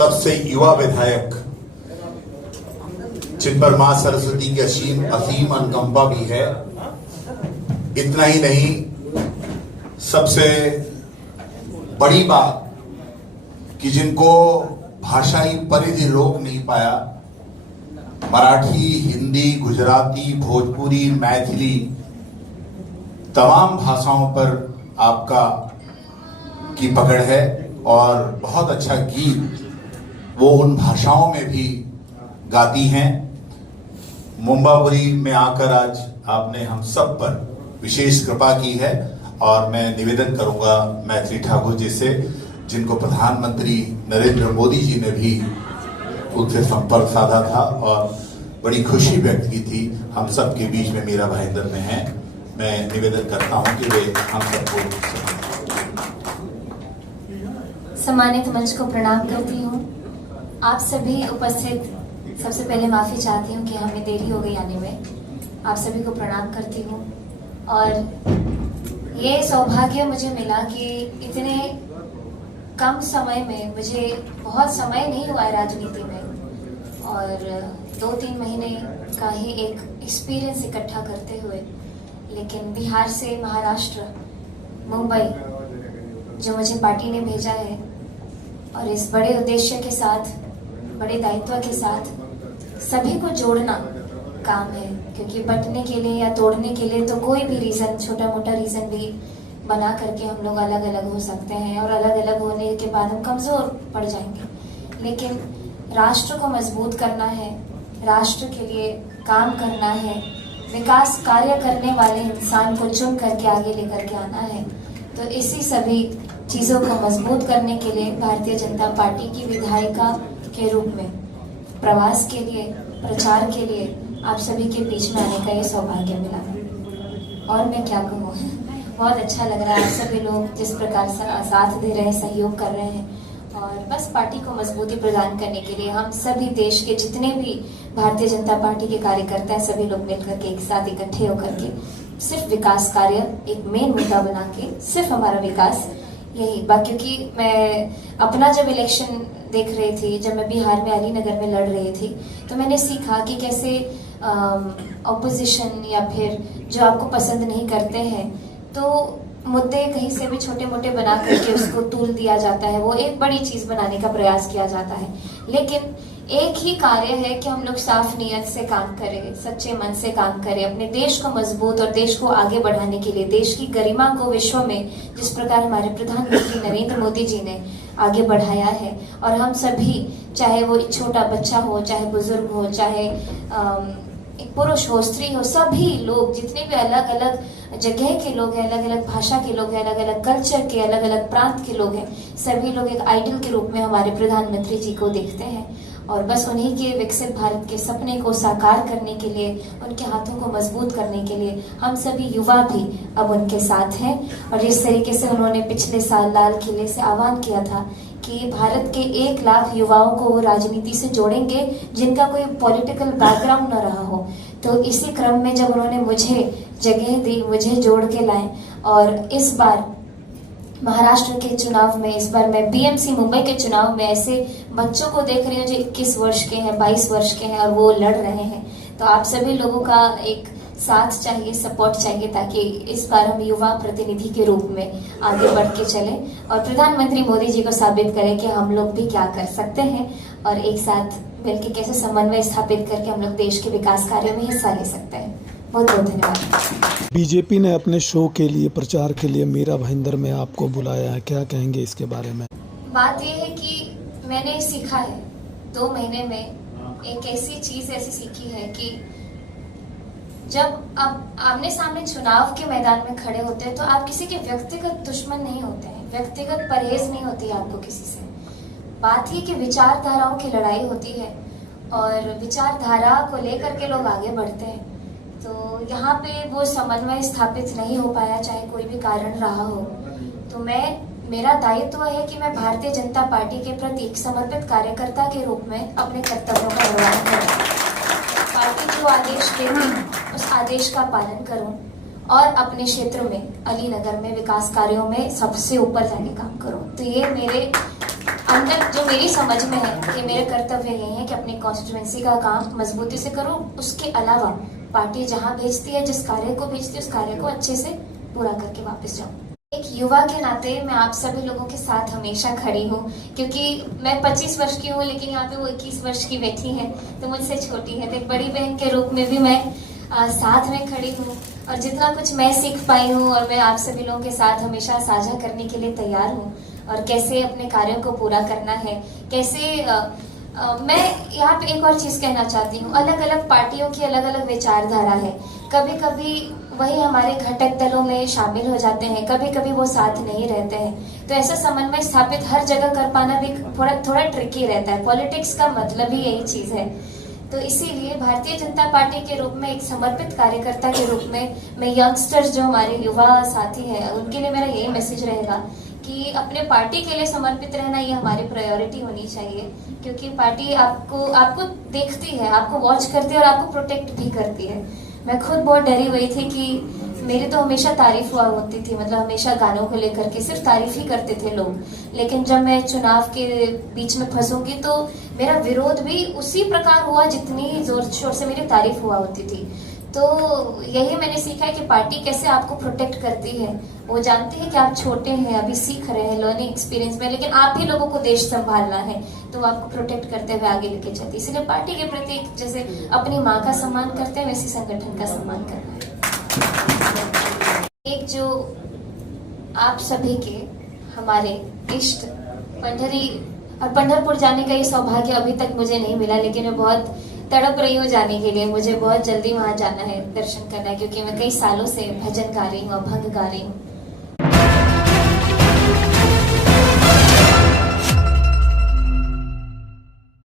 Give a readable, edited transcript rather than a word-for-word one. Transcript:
सबसे युवा विधायक, जिन पर मां सरस्वती की असीम अनुकंपा भी है। इतना ही नहीं, सबसे बड़ी बात कि जिनको भाषाई परिधि रोक नहीं पाया, मराठी, हिंदी, गुजराती, भोजपुरी, मैथिली, तमाम भाषाओं पर आपका की पकड़ है और बहुत अच्छा गीत वो उन भाषाओं में भी गाती हैं। मुंबापुरी में आकर आज आपने हम सब पर विशेष कृपा की है और मैं निवेदन करूंगा मैथिली ठाकुर जी से, जिनको प्रधानमंत्री नरेंद्र मोदी जी ने भी उनसे संपर्क साधा था और बड़ी खुशी व्यक्त की थी। हम सब के बीच में मीरा भाईंदर में हैं। मैं निवेदन करता हूं कि वे हम सबको सम्मानित मंच को प्रणाम करती हूं। आप सभी उपस्थित, सबसे पहले माफी चाहती हूं कि हमें देरी हो गई आने में। आप सभी को प्रणाम करती हूं और ये सौभाग्य मुझे मिला कि इतने कम समय में, मुझे बहुत समय नहीं हुआ है राजनीति में और 2-3 महीने का ही एक एक्सपीरियंस इकट्ठा करते हुए, लेकिन बिहार से महाराष्ट्र, मुंबई जो मुझे पार्टी ने भेजा है और इस बड़े उद्देश्य के साथ, बड़े दायित्व के साथ सभी को जोड़ना काम है, क्योंकि बंटने के लिए या तोड़ने के लिए तो कोई भी रीजन, छोटा मोटा रीजन भी बना करके हम लोग अलग अलग हो सकते हैं और अलग अलग होने के बाद हम कमजोर पड़ जाएंगे। लेकिन राष्ट्र को मजबूत करना है, राष्ट्र के लिए काम करना है, विकास कार्य करने वाले इंसान को चुन करके आगे लेकर के आना है। तो इसी सभी चीजों को मजबूत करने के लिए भारतीय जनता पार्टी की विधायिका के रूप में प्रवास के लिए, प्रचार के लिए आप सभी के बीच में आने का ये सौभाग्य मिला। और मैं क्या कहूँ, बहुत अच्छा लग रहा है। आप सभी लोग जिस प्रकार से साथ दे रहे हैं, सहयोग कर रहे हैं और बस पार्टी को मजबूती प्रदान करने के लिए हम सभी देश के जितने भी भारतीय जनता पार्टी के कार्यकर्ता हैं, सभी लोग मिलकर के एक साथ इकट्ठे होकर के सिर्फ विकास कार्य एक मेन मुद्दा बना के, सिर्फ हमारा विकास, यही बात। क्योंकि मैं अपना जब इलेक्शन देख रही थी, जब मैं बिहार में अलीनगर में लड़ रही थी, तो मैंने सीखा कि कैसे ऑपोजिशन या फिर जो आपको पसंद नहीं करते हैं, तो मुद्दे कहीं से भी छोटे मोटे बना करके उसको तूल दिया जाता है, वो एक बड़ी चीज बनाने का प्रयास किया जाता है। लेकिन एक ही कार्य है कि हम लोग साफ नियत से काम करें, सच्चे मन से काम करें, अपने देश को मजबूत और देश को आगे बढ़ाने के लिए, देश की गरिमा को विश्व में जिस प्रकार हमारे प्रधानमंत्री नरेंद्र मोदी जी ने आगे बढ़ाया है। और हम सभी, चाहे वो छोटा बच्चा हो, चाहे बुजुर्ग हो, चाहे पुरुष हो, स्त्री हो, सभी लोग, जितने भी अलग अलग जगह के लोग हैं, अलग अलग भाषा के लोग हैं, अलग अलग कल्चर के, अलग अलग प्रांत के लोग हैं, सभी लोग एक आइडल के रूप में हमारे प्रधानमंत्री जी को देखते हैं और बस उन्हीं के विकसित भारत के सपने को साकार करने के लिए, उनके हाथों को मजबूत करने के लिए हम सभी युवा भी अब उनके साथ हैं। और जिस तरीके से उन्होंने पिछले साल लाल किले से आह्वान किया था कि भारत के 1 लाख युवाओं को वो राजनीति से जोड़ेंगे जिनका कोई पॉलिटिकल बैकग्राउंड न रहा हो, तो इसी क्रम में जब उन्होंने मुझे जगह दी, मुझे जोड़ के लाए और इस बार महाराष्ट्र के चुनाव में, इस बार मैं बीएमसी मुंबई के चुनाव में ऐसे बच्चों को देख रही हूँ जो 21 वर्ष के हैं, 22 वर्ष के हैं और वो लड़ रहे हैं। तो आप सभी लोगों का एक साथ चाहिए, सपोर्ट चाहिए, ताकि इस बार हम युवा प्रतिनिधि के रूप में आगे बढ़ के चलें और प्रधानमंत्री मोदी जी को साबित करें कि हम लोग भी क्या कर सकते हैं और एक साथ मिलकर कैसे समन्वय स्थापित करके हम लोग देश के विकास कार्यों में हिस्सा ले सकते हैं। बहुत बहुत धन्यवाद। बीजेपी ने अपने शो के लिए, प्रचार के लिए मीरा भाईंदर में आपको बुलाया है, क्या कहेंगे इसके बारे में? बात यह है कि मैंने सीखा है 2 महीने में, एक ऐसी चीज ऐसी सीखी है कि जब आप आमने सामने चुनाव के मैदान में खड़े होते हैं तो आप किसी के व्यक्तिगत दुश्मन नहीं होते हैं, व्यक्तिगत परहेज नहीं होती है आपको किसी से। बात ही कि विचारधाराओं की लड़ाई होती है और विचारधारा को लेकर के लोग आगे बढ़ते हैं। तो यहाँ पे वो समन्वय स्थापित नहीं हो पाया, चाहे कोई भी कारण रहा हो। तो मेरा दायित्व है कि मैं भारतीय जनता पार्टी के प्रति एक समर्पित कार्यकर्ता के रूप में अपने कर्तव्यों का निर्वहन करूं, पार्टी जो आदेश देती उस आदेश का पालन करूं और अपने क्षेत्र में, अलीनगर में विकास कार्यों में सबसे ऊपर जाने काम करूं। तो ये मेरे अंदर जो मेरी समझ में है कि मेरे कर्तव्य यही है कि अपनी कॉन्स्टिट्यूएंसी का काम मजबूती से करूं, उसके अलावा पार्टी जहां भेजती है, जिस कार्य को भेजती है, उस कार्य को अच्छे से पूरा करके वापस जाऊं। एक युवा के नाते मैं आप सभी लोगों के साथ हमेशा खड़ी हूँ, क्योंकि मैं 25 वर्ष की हूँ, लेकिन यहाँ पे वो 21 वर्ष की बैठी है, तो मुझसे छोटी है। तो एक बड़ी बहन के रूप में भी मैं साथ में खड़ी हूँ, और जितना कुछ मैं सीख पाई हूँ और मैं आप सभी लोगों के साथ हमेशा साझा करने के लिए तैयार हूँ, और कैसे अपने कार्यों को पूरा करना है, कैसे मैं यहाँ पे एक और चीज कहना चाहती हूँ। अलग अलग पार्टियों की अलग अलग विचारधारा है, कभी कभी वही हमारे घटक दलों में शामिल हो जाते हैं, कभी कभी वो साथ नहीं रहते हैं, तो ऐसा समन्वय स्थापित हर जगह कर पाना भी थोड़ा ट्रिकी रहता है। पॉलिटिक्स का मतलब ही यही चीज है। तो इसीलिए भारतीय जनता पार्टी के रूप में, एक समर्पित कार्यकर्ता के रूप में, मैं यंगस्टर्स जो हमारे युवा साथी हैं उनके लिए मेरा यही मैसेज रहेगा कि अपने पार्टी के लिए समर्पित रहना ये हमारी प्रायोरिटी होनी चाहिए, क्योंकि पार्टी आपको देखती है, आपको वॉच करती है और आपको प्रोटेक्ट भी करती है। मैं खुद बहुत डरी हुई थी कि मेरी तो हमेशा तारीफ हुआ होती थी, मतलब हमेशा गानों को लेकर के सिर्फ तारीफ ही करते थे लोग, लेकिन जब मैं चुनाव के बीच में फंसूंगी तो मेरा विरोध भी उसी प्रकार हुआ जितनी जोर शोर से मेरी तारीफ हुआ होती थी। तो यही मैंने सीखा है कि पार्टी कैसे आपको प्रोटेक्ट करती है। वो जानती है कि आप छोटे हैं, अभी सीख रहे हैं, लर्निंग एक्सपीरियंस में, लेकिन आप ही लोगों को देश संभालना है, तो वो आपको प्रोटेक्ट करते हुए आगे लेके चलती है। इसलिए पार्टी के प्रति जैसे अपनी माँ का सम्मान करते हैं, वैसे संगठन का सम्मान करना है। एक जो आप सभी के हमारे इष्ट पंढरी और पंढरपुर जाने का ये सौभाग्य अभी तक मुझे नहीं मिला, लेकिन मैं बहुत तड़प रही हूँ जाने के लिए। मुझे बहुत जल्दी वहां जाना है, दर्शन करना है, क्योंकि मैं कई सालों से भजन गा रही हूँ, अभंग गा रही हूँ।